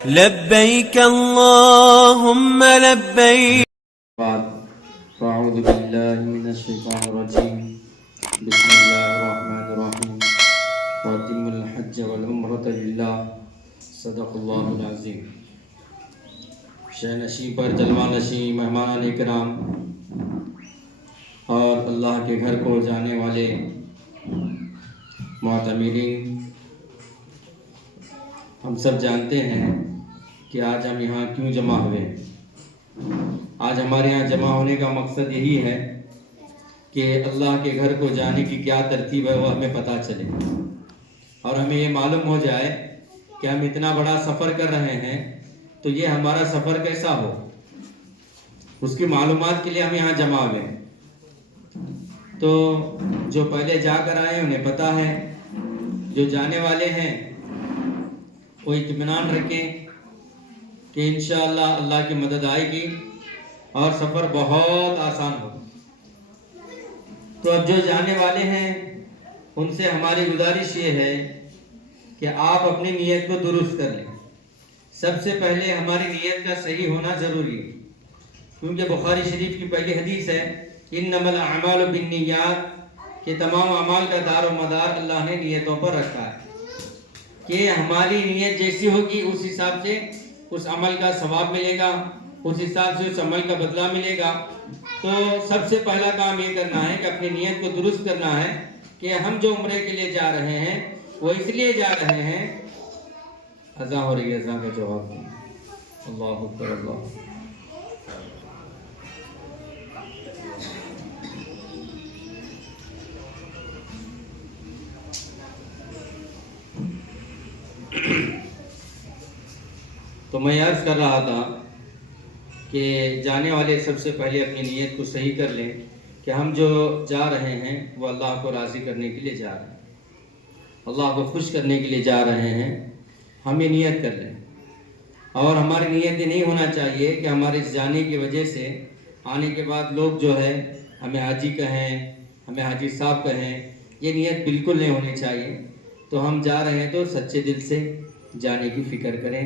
لبيك اللهم لبيك. بعد فأعوذ بالله من الشيطان الرجيم بسم الله الرحمن الرحيم وأتم الحج والعمرة لله صدق اللہ العظیم. شہنشین پر جلوہ نشین مہمان کرام اور اللہ کے گھر کو جانے والے معتمرین، ہم سب جانتے ہیں کہ آج ہم یہاں کیوں جمع ہوئے ہیں. آج ہمارے یہاں جمع ہونے کا مقصد یہی ہے کہ اللہ کے گھر کو جانے کی کیا ترتیب ہے وہ ہمیں پتہ چلے اور ہمیں یہ معلوم ہو جائے کہ ہم اتنا بڑا سفر کر رہے ہیں تو یہ ہمارا سفر کیسا ہو. اس کی معلومات کے لیے ہم یہاں جمع ہوئے ہیں. تو جو پہلے جا کر آئے ہیں انہیں پتہ ہے، جو جانے والے ہیں وہ اطمینان رکھیں کہ انشاءاللہ اللہ کی مدد آئے گی اور سفر بہت آسان ہوگا. تو اب جو جانے والے ہیں ان سے ہماری گزارش یہ ہے کہ آپ اپنی نیت کو درست کر لیں. سب سے پہلے ہماری نیت کا صحیح ہونا ضروری ہے، کیونکہ بخاری شریف کی پہلی حدیث ہے انما الاعمال بالنیات، کہ تمام اعمال کا دار و مدار اللہ نے نیتوں پر رکھا ہے کہ ہماری نیت جیسی ہوگی اس حساب سے اس عمل کا ثواب ملے گا، اس حساب سے اس عمل کا بدلہ ملے گا. تو سب سے پہلا کام یہ کرنا ہے کہ اپنی نیت کو درست کرنا ہے کہ ہم جو عمرے کے لیے جا رہے ہیں وہ اس لیے جا رہے ہیں. اذان ہو رہی ہے، اذان کا جواب دیں. اللہ اکبر اللہ. تو میں عرض کر رہا تھا کہ جانے والے سب سے پہلے اپنی نیت کو صحیح کر لیں کہ ہم جو جا رہے ہیں وہ اللہ کو راضی کرنے کے لیے جا رہے ہیں، اللہ کو خوش کرنے کے لیے جا رہے ہیں. ہم یہ نیت کر لیں. اور ہماری نیت یہ نہیں ہونا چاہیے کہ ہمارے اس جانے کی وجہ سے آنے کے بعد لوگ جو ہے ہمیں حاجی کہیں، ہمیں حاجی صاحب کہیں. یہ نیت بالکل نہیں ہونی چاہیے. تو ہم جا رہے ہیں تو سچے دل سے جانے کی فکر کریں،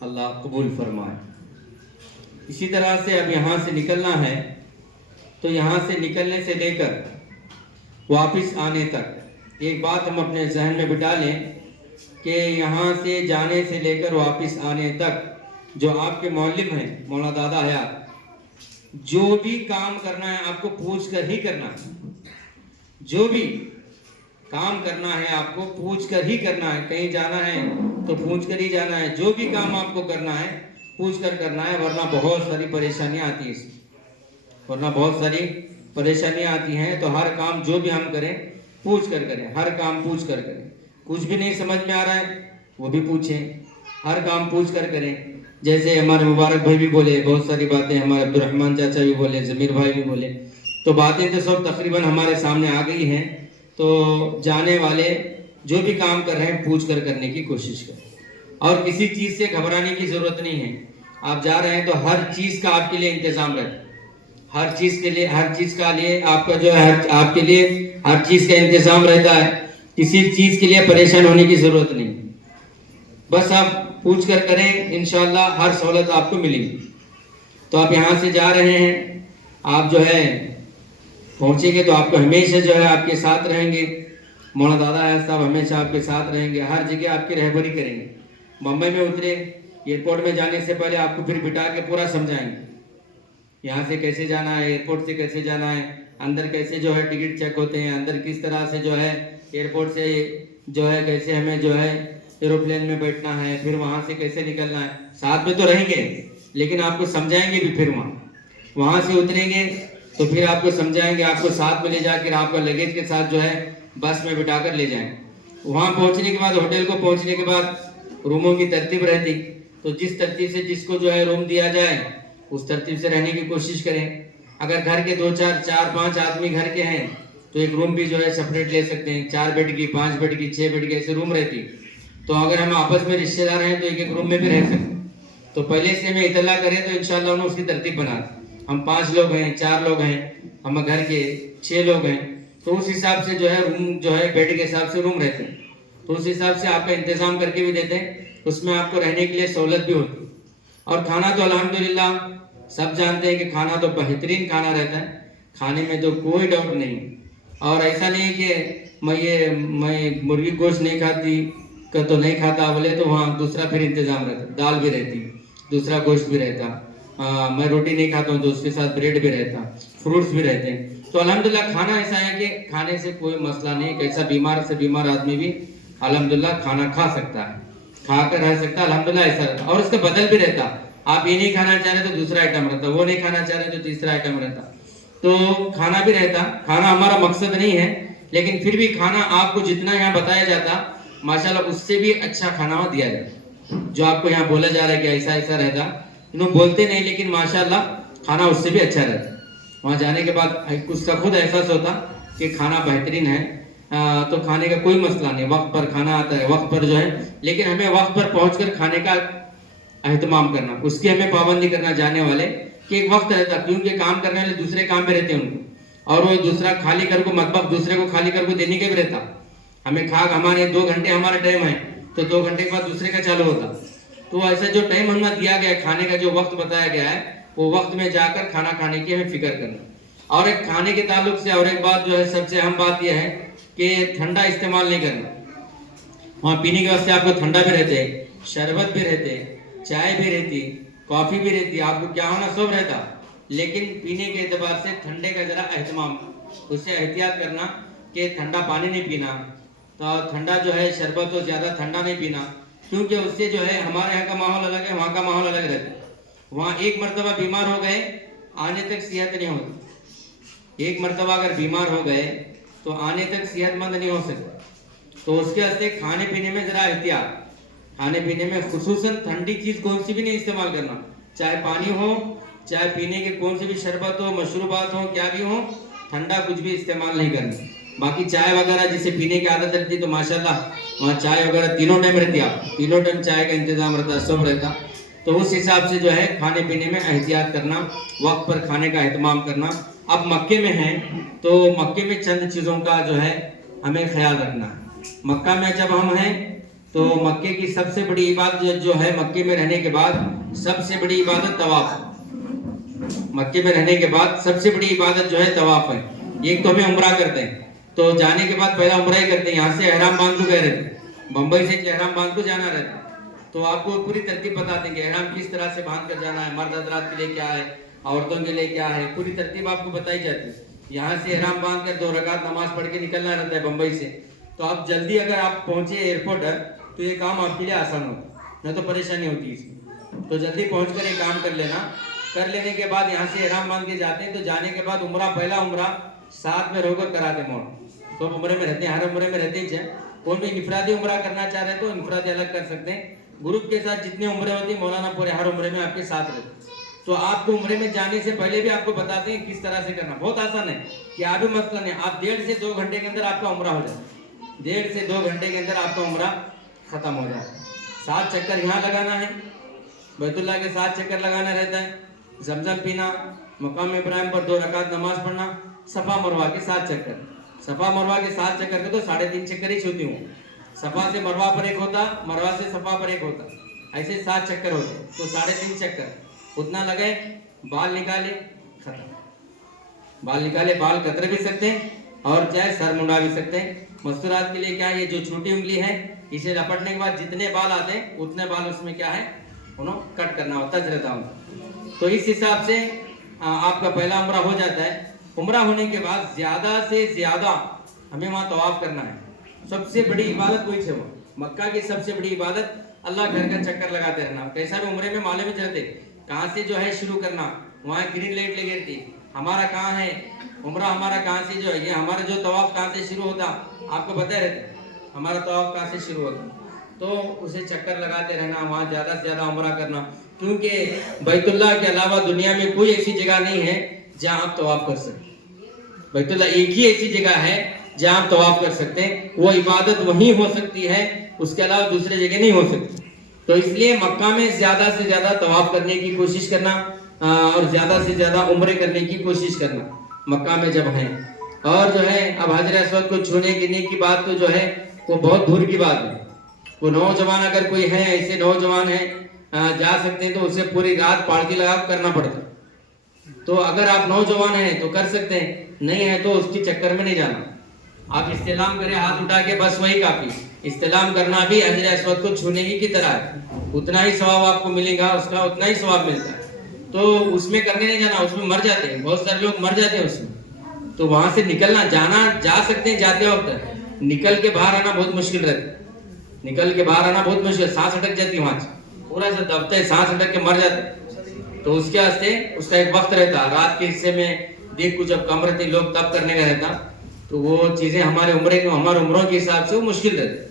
اللہ قبول فرمائے. اسی طرح سے اب یہاں سے نکلنا ہے تو یہاں سے نکلنے سے لے کر واپس آنے تک ایک بات ہم اپنے ذہن میں بٹھا لیں کہ یہاں سے جانے سے لے کر واپس آنے تک جو آپ کے معلم ہیں مولانا دادا حیات، جو بھی کام کرنا ہے آپ کو پوچھ کر ہی کرنا ہے. جو بھی کام کرنا ہے آپ کو پوچھ کر ہی کرنا ہے. کہیں جانا ہے تو پوچھ کر ہی جانا ہے. جو بھی کام آپ کو کرنا ہے پوچھ کر کرنا ہے، ورنہ بہت ساری پریشانیاں آتی ہیں تو ہر کام جو بھی ہم کریں پوچھ کر کریں. ہر کام پوچھ کر کریں. کچھ بھی نہیں سمجھ میں آ رہا ہے وہ بھی پوچھیں. ہر کام پوچھ کر کریں. جیسے ہمارے مبارک بھائی بھی بولے بہت ساری باتیں، ہمارے عبدالرحمن چاچا بھی بولے، ضمیر بھائی بھی بولے، تو باتیں تو سب تقریباً ہمارے سامنے آ گئی ہیں. تو جانے والے جو بھی کام کر رہے ہیں پوچھ کر کرنے کی کوشش کریں اور کسی چیز سے گھبرانے کی ضرورت نہیں ہے. آپ جا رہے ہیں تو ہر چیز کا آپ کے لیے انتظام رکھیں. ہر چیز کا لیے آپ کا جو ہے آپ کے لیے ہر چیز کا انتظام رہتا ہے. کسی چیز کے لیے پریشان ہونے کی ضرورت نہیں. بس آپ پوچھ کر کریں، انشاءاللہ ہر سہولت آپ کو ملے گی. تو آپ یہاں سے جا رہے ہیں، آپ جو ہے پہنچیں گے تو آپ کو ہمیشہ جو ہے آپ کے ساتھ رہیں گے. مولانا دادا حیات صاحب ہمیشہ آپ کے ساتھ رہیں گے، ہر جگہ آپ کی رہبری کریں گے. بمبئی میں اترے، ایئرپورٹ میں جانے سے پہلے آپ کو پھر بٹھا کے پورا سمجھائیں گے یہاں سے کیسے جانا ہے، ایئرپورٹ سے کیسے جانا ہے، اندر کیسے جو ہے ٹکٹ چیک ہوتے ہیں، اندر کس طرح سے جو ہے ایئرپورٹ سے جو ہے کیسے ہمیں جو ہے ایروپلین میں بیٹھنا ہے، پھر وہاں سے کیسے نکلنا ہے. ساتھ میں تو رہیں گے لیکن آپ کو سمجھائیں گے بھی. پھر وہاں سے اتریں گے تو پھر آپ کو سمجھائیں گے، آپ کو ساتھ میں لے جا کر آپ کا لگیج کے ساتھ جو ہے بس میں بٹھا کر لے جائیں. وہاں پہنچنے کے بعد ہوٹل کو پہنچنے کے بعد روموں کی ترتیب رہتی، تو جس ترتیب سے جس کو جو ہے روم دیا جائے اس ترتیب سے رہنے کی کوشش کریں. اگر گھر کے 2-4-5 آدمی گھر کے ہیں تو ایک روم بھی جو ہے سپریٹ لے سکتے ہیں. 4 بیڈ کی، 5 بیڈ کی، 6 بیڈ کی ایسے روم رہتی. تو اگر ہم آپس میں رشتہ دار ہیں تو ایک ایک روم میں بھی رہ سکتے ہیں. تو پہلے سے ہمیں اطلاع کریں تو انشاءاللہ انہوں اس کی ترتیب بنا دیں. ہم 5 لوگ ہیں، 4 لوگ ہیں، ہم گھر کے 6 لوگ ہیں، تو اس حساب سے جو ہے روم جو ہے بیڈ کے حساب سے روم رہتے ہیں. تو اس حساب سے آپ کا انتظام کر کے بھی دیتے ہیں اس میں آپ کو رہنے کے لیے سہولت بھی ہوتی ہے. اور کھانا تو الحمدللہ سب جانتے ہیں کہ کھانا تو بہترین کھانا رہتا ہے, کھانے میں تو کوئی ڈاؤٹ نہیں. اور ایسا نہیں کہ میں مرغی گوشت نہیں کھاتی تو نہیں کھاتا بولے تو وہاں دوسرا پھر انتظام رہتا, دال بھی رہتی, دوسرا گوشت بھی رہتا. میں روٹی نہیں کھاتا ہوں تو اس کے ساتھ بریڈ بھی رہتا, فروٹس بھی رہتے ہیں. تو الحمدللہ کھانا ایسا ہے کہ کھانے سے کوئی مسئلہ نہیں, کیسا بیمار سے بیمار آدمی بھی الحمدللہ کھانا کھا سکتا ہے, کھا کر رہ سکتا ہے الحمدللہ. ایسا رہتا اور اس کا بدل بھی رہتا. آپ یہ نہیں کھانا چاہ رہے تو دوسرا آئٹم رہتا, وہ نہیں کھانا چاہ رہے تو تیسرا آئٹم رہتا. تو کھانا بھی رہتا. کھانا ہمارا مقصد نہیں ہے, لیکن پھر بھی کھانا آپ کو جتنا یہاں بتایا جاتا ماشاءاللہ اس سے بھی اچھا کھانا دیا جاتا. جو آپ کو یہاں بولا جا رہا ہے کہ ایسا ایسا رہتا, انہوں بولتے نہیں لیکن ماشاءاللہ کھانا اس سے بھی اچھا رہتا. وہاں جانے کے بعد اس کا خود احساس ہوتا کہ کھانا بہترین ہے. تو کھانے کا کوئی مسئلہ نہیں, وقت پر کھانا آتا ہے, وقت پر جو ہے. لیکن ہمیں وقت پر پہنچ کر کھانے کا اہتمام کرنا, اس کی ہمیں پابندی کرنا. جانے والے کہ ایک وقت رہتا, کیونکہ کام کرنے والے دوسرے کام پہ رہتے ہیں ان کو, اور وہ دوسرا خالی کر کو مطبخ دوسرے کو خالی کر کو دینے کے بھی رہتا. ہمیں ہمارے 2 گھنٹے ہمارا ٹائم ہے تو 2 گھنٹے کے بعد دوسرے کا چالو ہوتا. تو ایسا جو ٹائم ہمیں دیا گیا ہے, کھانے کا جو وقت بتایا گیا ہے, وہ وقت میں جا کر کھانا کھانے کی ہمیں فکر کرنا. اور ایک کھانے کے تعلق سے اور ایک بات جو ہے سب سے اہم بات یہ ہے کہ ٹھنڈا استعمال نہیں کرنا. وہاں پینے کے واسطے آپ کو ٹھنڈا بھی رہتے, شربت بھی رہتے, چائے بھی رہتی, کافی بھی رہتی, آپ کو کیا ہونا سب رہتا. لیکن پینے کے اعتبار سے ٹھنڈے کا ذرا اہتمام, اس سے احتیاط کرنا کہ ٹھنڈا پانی نہیں پینا, تو ٹھنڈا جو ہے شربت تو زیادہ ٹھنڈا نہیں پینا, کیونکہ اس سے جو ہے ہمارے یہاں کا ماحول الگ ہے, وہاں کا ماحول الگ رہتا ہے. وہاں ایک مرتبہ بیمار ہو گئے آنے تک صحت نہیں ہوتی. ایک مرتبہ اگر بیمار ہو گئے تو آنے تک صحت مند نہیں ہو سکتے. تو اس کے واسطے کھانے پینے میں ذرا احتیاط, کھانے پینے میں خصوصاً ٹھنڈی چیز کون سی بھی نہیں استعمال کرنا, چاہے پانی ہو, چاہے پینے کے کون سی بھی شربت ہو, مشروبات ہو, کیا بھی ہو, ٹھنڈا کچھ بھی استعمال نہیں کرنا. باقی چائے وغیرہ جسے پینے کی عادت رہتی تو ماشاءاللہ وہاں چائے وغیرہ تینوں ٹائم رہتی, آپ تینوں ٹائم چائے کا انتظام رہتا, سب رہتا. تو اس حساب سے جو ہے کھانے پینے میں احتیاط کرنا, وقت پر کھانے کا اہتمام کرنا. اب مکے میں ہیں تو مکے میں چند چیزوں کا جو ہے ہمیں خیال رکھنا ہے. مکہ میں جب ہم ہیں تو مکے کی سب سے بڑی عبادت جو ہے, مکے میں رہنے کے بعد سب سے بڑی عبادت طواف. مکے میں رہنے کے بعد سب سے بڑی عبادت جو ہے طواف ہے. ایک تو ہمیں عمرہ کرتے ہیں, تو جانے کے بعد پہلا عمرہ ہی کرتے ہیں. یہاں سے احرام باندھ کو گئے رہتے, بمبئی سے احرام باندھ کو جانا رہتا, تو آپ کو پوری ترتیب بتاتے ہیں کہ احرام کس طرح سے باندھ کر جانا ہے, مرد حضرات کے لیے کیا ہے, عورتوں کے لیے کیا ہے, پوری ترتیب آپ کو بتائی جاتی ہے. یہاں سے احرام باندھ کر 2 رکعت نماز پڑھ کے نکلنا رہتا ہے بمبئی سے. تو آپ جلدی اگر آپ پہنچے ایئرپورٹ تو یہ کام آپ کے لیے آسان ہوتا, نہ تو پریشانی ہوتی اس میں. تو جلدی پہنچ کر یہ کام کر لینا. کر لینے کے بعد یہاں سے احرام باندھ کے جاتے ہیں, تو جانے کے بعد عمرہ, پہلا عمرہ ساتھ میں رہ کر کراتے موڑ. سب عمرے میں رہتے ہیں, ہر عمرے میں رہتے ہی ہیں. کوئی بھی انفرادی عمرہ کرنا چاہ رہے ہیں تو انفرادی الگ کر سکتے ہیں. گروپ کے ساتھ جتنے عمرے ہوتی ہیں مولانا پورے ہر عمرے میں آپ کے ساتھ رہتے. تو آپ کو عمرے میں جانے سے پہلے بھی آپ کو بتاتے ہیں کس طرح سے کرنا. بہت آسان ہے, کیا بھی مسئلہ نہیں. آپ 1.5 سے 2 گھنٹے کے اندر آپ کا عمرہ ہو جائے, 1.5 سے 2 گھنٹے کے اندر آپ کا عمرہ ختم ہو جائے. 7 چکر یہاں لگانا ہے, بیت اللہ کے 7 چکر لگانا رہتا ہے, زمزم پینا, مقام ابراہیم پر 2 رکعت نماز پڑھنا, صفا مروہ کے 7 چکر. صفا مروہ کے 7 چکر کے تو 3.5 چکر ہی چھوتی ہوں. صفا سے مروہ پر ایک ہوتا, مروہ سے صفا پر ایک ہوتا, ایسے 7 چکر ہوتے. تو 3.5 چکر اتنا لگے. بال نکالے, ختم. بال نکالے, بال کتر بھی سکتے ہیں اور چاہے سر منڈا بھی سکتے ہیں. مستورات کے لیے کیا ہے, یہ جو چھوٹی انگلی ہے اسے لپٹنے کے بعد جتنے بال آتے ہیں اتنے بال اس میں کیا ہے انہوں کٹ کرنا ہوتا ہے, رہتا ہوں. تو اس حساب سے آپ کا پہلا عمرہ ہو جاتا ہے. عمرہ ہونے کے بعد زیادہ سے زیادہ ہمیں وہاں طواف کرنا ہے. سب سے بڑی عبادت وہی ہے. وہ مکہ کی سب سے بڑی عبادت اللہ گھر کا چکر لگاتے رہنا. کیسا بھی عمرے میں معلوم ہی رہتے کہاں سے جو ہے شروع کرنا. وہاں گرین لائٹ لگی رہتی, ہمارا کہاں ہے عمرہ, ہمارا کہاں سے جو ہے یہ ہمارا جو طواف کہاں سے شروع ہوتا آپ کو پتہ رہتا ہمارا طواف کہاں سے شروع ہوتا. تو اسے چکر لگاتے رہنا, وہاں زیادہ سے زیادہ عمرہ کرنا. کیونکہ بیت اللہ کے علاوہ دنیا میں کوئی ایسی جگہ نہیں ہے جہاں آپ طواف کر سکتے. بیت اللہ ایک ہی ایسی جگہ ہے جہاں آپ طواف کر سکتے ہیں. وہ عبادت وہیں ہو سکتی ہے, اس کے علاوہ دوسرے جگہ نہیں ہو سکتی. تو اس لیے مکہ میں زیادہ سے زیادہ طواف کرنے کی کوشش کرنا اور زیادہ سے زیادہ عمرے کرنے کی کوشش کرنا مکہ میں جب ہیں. اور جو ہے اب حجر اسود کو چھونے گرنے کی بات تو جو ہے وہ بہت دور کی بات ہے. وہ نوجوان اگر کوئی ہے ایسے نوجوان ہے جا سکتے ہیں تو اسے پوری رات پارٹی لگا کرنا پڑتا. تو اگر آپ نوجوان ہیں تو کر سکتے ہیں, نہیں ہے تو اس کی چکر میں نہیں جانا. آپ استعلام کریں ہاتھ اٹھا کے, بس وہی کافی. استعلام کرنا بھی حجر اسود کو چھونے کی طرح ہے, اتنا ہی ثواب آپ کو ملے گا, اس کا اتنا ہی ثواب ملتا ہے. تو اس میں کرنے نہیں جانا, اس میں مر جاتے ہیں بہت سارے لوگ, مر جاتے ہیں اس میں. تو وہاں سے نکلنا, جانا جا سکتے ہیں جاتے وقت, نکل کے باہر آنا بہت مشکل رہتا ہے. نکل کے باہر آنا بہت مشکل, سانس اٹک جاتی ہے وہاں سے, پورا سے دبتا ہے, سانس اٹک کے مر جاتے ہیں. تو اس کے واسطے اس کا ایک وقت رہتا, رات کے حصے میں دیکھ کو جب کم رہتی لوگ تب کرنے کا رہتا, تو وہ چیزیں ہمارے عمروں کے حساب سے وہ مشکل رہتی.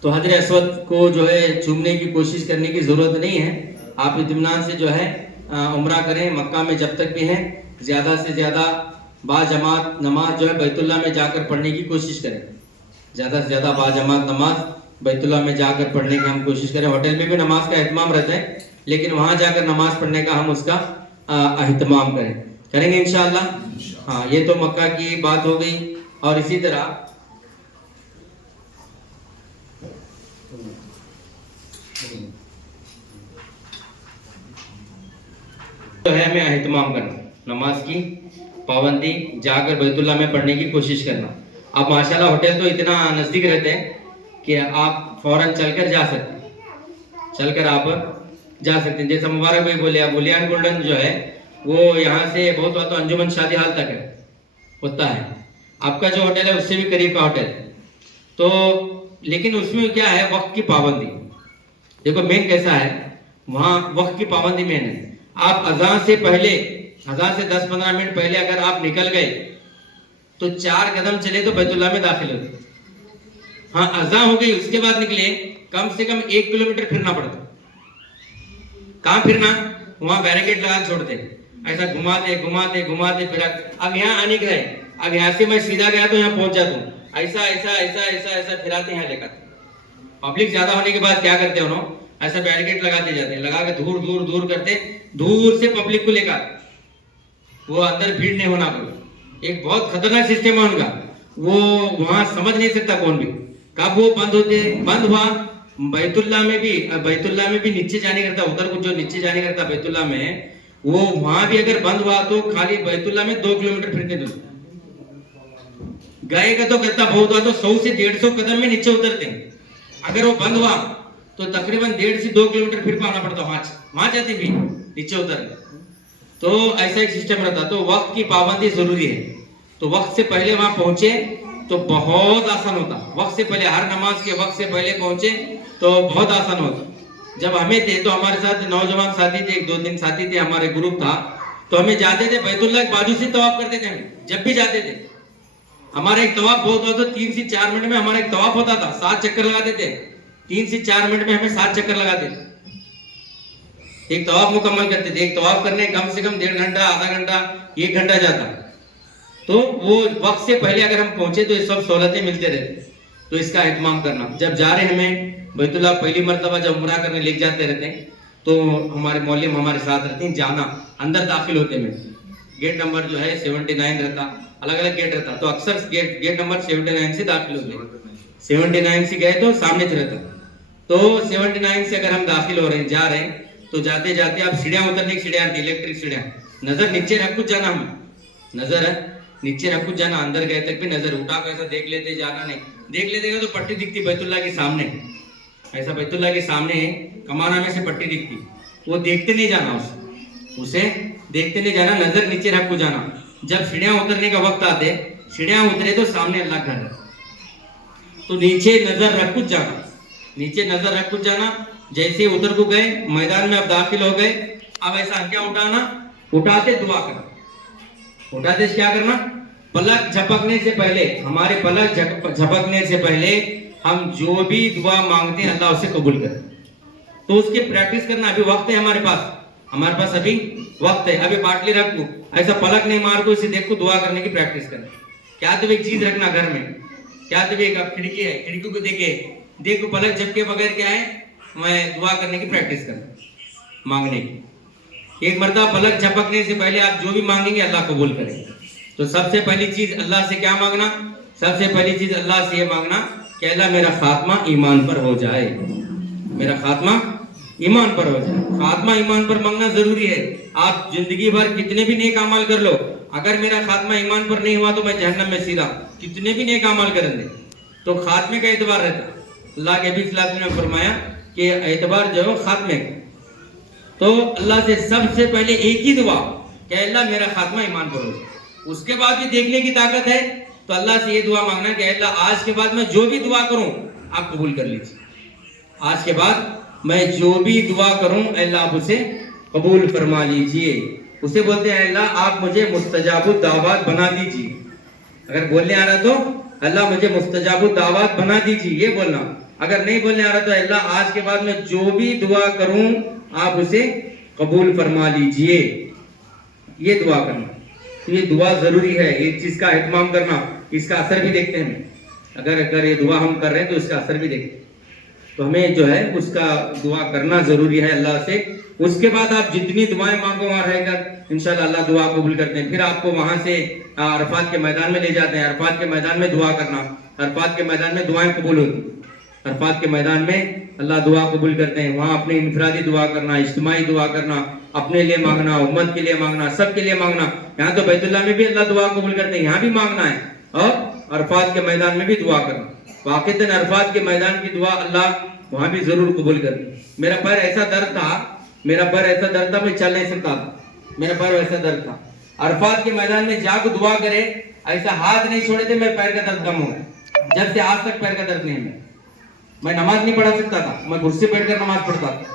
تو حجر اسود کو جو ہے چومنے کی کوشش کرنے کی ضرورت نہیں ہے. آپ اطمینان سے جو ہے عمرہ کریں. مکہ میں جب تک بھی ہیں زیادہ سے زیادہ باجماعت نماز جو ہے بیت اللہ میں جا کر پڑھنے کی کوشش کریں. زیادہ سے زیادہ باجماعت نماز بیت اللہ میں جا کر پڑھنے کی ہم کوشش کریں. ہوٹل میں بھی نماز کا اہتمام رہتا ہے, لیکن وہاں جا کر نماز پڑھنے کا ہم اس کا اہتمام کریں گے انشاءاللہ. ہاں, یہ تو مکہ کی بات ہو گئی. اور اسی طرح جو ہے ہمیں اہتمام کرنا, نماز کی پابندی, جا کر بیت اللہ میں پڑھنے کی کوشش کرنا. اب ماشاءاللہ ہوٹل تو اتنا نزدیک رہتے ہیں کہ آپ فوراً چل کر جا سکتے ہیں, چل کر آپ جا سکتے ہیں. جیسے مبارک بھائی بولے, بولیان گولڈن جو ہے وہ یہاں سے بہت وقت انجمن شادی حال تک ہے ہوتا ہے. آپ کا جو ہوٹل ہے اس سے بھی قریب کا ہوٹل ہے. تو لیکن اس میں کیا ہے, وقت کی پابندی. دیکھو مین کیسا ہے, وہاں وقت کی پابندی مین ہے. آپ اذان سے پہلے, اذان سے 10-15 منٹ پہلے اگر آپ نکل گئے تو 4 قدم چلے تو بیت اللہ میں داخل ہو گئے. ہاں, اذان ہو گئی اس کے بعد نکلے, کم سے کم 1 کلومیٹر پھرنا پڑتا. کہاں پھرنا, وہاں بیریکیڈ لگا چھوڑتے, ایسا گھماتے پھر اب یہاں آنے گئے, اب یہاں سے میں سیدھا گیا تو یہاں پہنچ جاتا ہوں, ایسا پھراتے یہاں لے کر. پبلک زیادہ ہونے کے بعد کیا کرتے ہیں انہوں, ایسا بیریکیڈ لگاتے جاتے ہیں, لگا کے دور کرتے, دور سے پبلک کو لے کر, وہ اندر بھیڑ نہیں ہونا کوئی. ایک بہت خطرناک سسٹم ہے ان کا, وہ وہاں سمجھ نہیں سکتا کون بھی کب وہ بند ہوا. بیت اللہ میں بھی نیچے جانے کرتا, ادھر کو جو نیچے جانے کرتا بیت اللہ میں, وہ وہاں بھی اگر بند ہوا تو خالی بیت اللہ میں 2 کلومیٹر پھرتے دو. گئے کا تو کرتا بہت ہوا تو 100 سے 150 قدم میں نیچے اترتے ہیں. اگر وہ بند ہوا تو تقریباً 1.5 سے 2 کلومیٹر پھر پانا پڑتا, وہاں جاتے بھی نیچے اتر. تو ایسا ایک سسٹم رہتا. تو وقت کی پابندی ضروری ہے. تو وقت سے پہلے وہاں پہنچے تو بہت آسان ہوتا. وقت سے پہلے, ہر نماز کے وقت سے پہلے پہنچے تو بہت آسان ہوتا. جب ہمیں تھے تو ہمارے ساتھ نوجوان ساتھی تھے, 1-2 ساتھی تھے, ہمارے گروپ تھا, تو ہمیں جاتے تھے بیت اللہ کے بازو سے طواف کرتے تھے. ہم جب بھی جاتے تھے ہمارا ایک طواف بہت ہوتا, 3 سے 4 منٹ میں ہمارا ایک طواف ہوتا تھا. 7 چکر لگاتے تھے, 3 سے 4 منٹ میں ہمیں 7 چکر لگاتے تھے. ایک طواف مکمل کرتے تھے. ایک طواف کرنے کم سے کم 1.5 گھنٹہ, آدھا گھنٹہ, 1 گھنٹہ جاتا. تو وہ وقت سے پہلے اگر ہم پہنچے تو یہ سب سہولتیں ملتے رہتے. تو اس کا اہتمام کرنا. جب جا رہے ہمیں بیت اللہ پہلی مرتبہ جب عمرہ کرنے لے جاتے رہتے ہیں تو ہمارے مولم ہمارے ساتھ رہتے ہیں. جانا اندر داخل ہوتے میں گیٹ نمبر جو ہے 79 رہتا, الگ الگ گیٹ رہتا. تو اکثر گیٹ نمبر 79 سے داخل ہوتے. 79 سے گئے تو سامنے سے رہتا. تو 79 سے اگر ہم داخل ہو رہے ہیں, جا رہے ہیں, تو جاتے جاتے اب سیڑھیاں اترنے کی سیڑھیاں آتی, الیکٹرک سیڑھیاں. نظر نیچے رکھ کچھ جانا, ہمیں نظر ہے نیچے رکھ کچھ جانا. اندر گئے تک بھی نظر اٹھا کر ایسا دیکھ لیتے, جانا نہیں. دیکھ لیتے گا تو پٹی دکھتی بیت اللہ کے سامنے, ایسا بیت اللہ کے سامنے کمانہ میں سے پٹی دکھتی, وہ دیکھتے نہیں جانا, اسے دیکھتے نہیں جانا, نظر نیچے رکھ کو جانا. جب سیڑھیاں اترنے کا وقت آتے, سیڑھیاں اترے تو سامنے اللہ گھر ہے, تو نیچے نظر رکھ کچھ جانا, نیچے نظر رکھ کچھ جانا. جیسے ادھر کو گئے میدان میں, اب داخل ہو گئے, اب ایسا کیا اٹھانا, اٹھاتے دعا کرنا. اٹھاتے کیا کرنا, پلک جھپکنے سے پہلے, ہمارے پلک جھپکنے سے پہلے ہم جو بھی دعا مانگتے ہیں اللہ اسے قبول کرے. تو اس کی پریکٹس کرنا. ابھی وقت ہے ہمارے پاس ابھی وقت ہے. ابھی باٹلی رکھ کو, ایسا پلک نہیں مار کو, اسے دیکھ کو دعا کرنے کی پریکٹس کرنا. کیا تو ایک چیز رکھنا گھر میں, کیا تو ایک کھڑکی ہے, کھڑکی کو دیکھو پلک جھپکے بغیر کیا ہے, میں دعا کرنے کی پریکٹس کرنا, مانگنے کی. ایک مرتبہ پلک جھپکنے سے پہلے آپ جو بھی مانگیں گے اللہ قبول کرے. تو سب سے پہلی چیز اللہ سے کیا مانگنا, سب سے پہلی چیز اللہ سے یہ مانگنا کہ اللہ میرا خاتمہ ایمان پر ہو جائے، میرا خاتمہ ایمان پر ہو جائے. خاتمہ ایمان پر مانگنا ضروری ہے. آپ زندگی بھر کتنے بھی نیک اعمال کر لو، اگر میرا خاتمہ ایمان پر نہیں ہوا تو میں جہنم میں سیدھا، کتنے بھی نیک اعمال کریں دے. تو خاتمے کا اعتبار رہتا ہے. اللہ کے نبی صلی اللہ علیہ وسلم نے فرمایا کہ اعتبار جو ہے خاتمے کا. تو اللہ سے سب سے پہلے ایک ہی دعا کہ اللہ میرا خاتمہ ایمان پر ہو جائے. اس کے بعد بھی دیکھنے کی طاقت ہے تو اللہ سے یہ دعا مانگنا کہ اللہ آج کے بعد میں جو بھی دعا کروں آپ قبول کر لیجیے. آج کے بعد میں جو بھی دعا کروں اللہ آپ اسے قبول فرما لیجئے. اسے بولتے ہیں اللہ آپ مجھے مستجاب الدعوات بنا دیجئے. اگر بولنے آ رہا تو اللہ مجھے مستجاب الدعوات بنا دیجئے، یہ بولنا. اگر نہیں بولنے آ رہا تو اللہ آج کے بعد میں جو بھی دعا کروں آپ اسے قبول فرما لیجئے، یہ دعا کرنا. تو یہ دعا ضروری ہے. ایک چیز کا اہتمام کرنا، اس کا اثر بھی دیکھتے ہیں. اگر یہ دعا ہم کر رہے ہیں تو اس کا اثر بھی دیکھتے ہیں. تو ہمیں جو ہے اس کا دعا کرنا ضروری ہے اللہ سے. اس کے بعد آپ جتنی دعائیں مانگو وہاں رہ کر انشاءاللہ اللہ دعا قبول کرتے ہیں. پھر آپ کو وہاں سے عرفات کے میدان میں لے جاتے ہیں. عرفات کے میدان میں دعا کرنا، عرفات کے میدان میں دعائیں قبول ہوتی. عرفات کے میدان میں اللہ دعا قبول کرتے ہیں. وہاں اپنے انفرادی دعا کرنا، اجتماعی دعا کرنا، اپنے لیے مانگنا، امت کے لیے مانگنا، سب کے لیے مانگنا. یہاں تو بیت اللہ میں بھی اللہ دعا قبول کرتے ہیں، یہاں بھی مانگنا ہے. اور عرفات کے میدان میں بھی دعا کرنا. واقعتاً عرفات کے میدان کی دعا اللہ وہاں بھی ضرور قبول کرتے. میرا پیر ایسا درد تھا میں چل نہیں سکتا تھا. میرا پیر ایسا درد تھا. عرفات کے میدان میں جا کے دعا کرے، ایسا ہاتھ نہیں چھوڑے تھے، میرے پیر کا درد کم ہو گیا. جب سے آج تک پیر کا درد نہیں ہے. میں نماز نہیں پڑھا سکتا تھا، میں کرسی بیٹھ کر نماز پڑھتا تھا.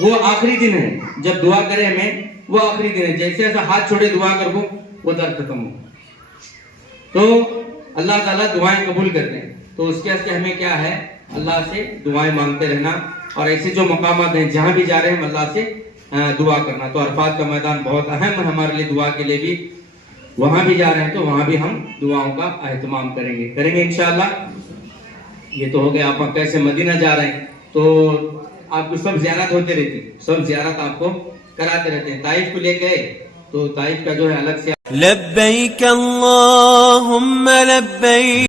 وہ آخری دن ہے جب دعا کرے ہمیں، وہ آخری دن ہے. جیسے ایسا ہاتھ چھوڑے دعا کر کو وہ درد ختم ہو. تو اللہ تعالیٰ دعائیں قبول کرتے ہیں. تو اس کے واسطے ہمیں کیا ہے، اللہ سے دعائیں مانگتے رہنا. اور ایسے جو مقامات ہیں جہاں بھی جا رہے ہیں ہم اللہ سے دعا کرنا. تو عرفات کا میدان بہت اہم ہے ہمارے لیے دعا کے لیے بھی. وہاں بھی جا رہے ہیں تو وہاں بھی ہم دعاؤں کا اہتمام کریں گے انشاءاللہ. یہ تو ہو گیا. آپ مکہ سے مدینہ جا رہے ہیں تو آپ کو سب زیارت ہوتے رہتی، سب زیارت آپ کو کراتے رہتے ہیں. طائف کو لے گئے تو طائف کا جو ہے الگ سے لبیک اللہم لبیک.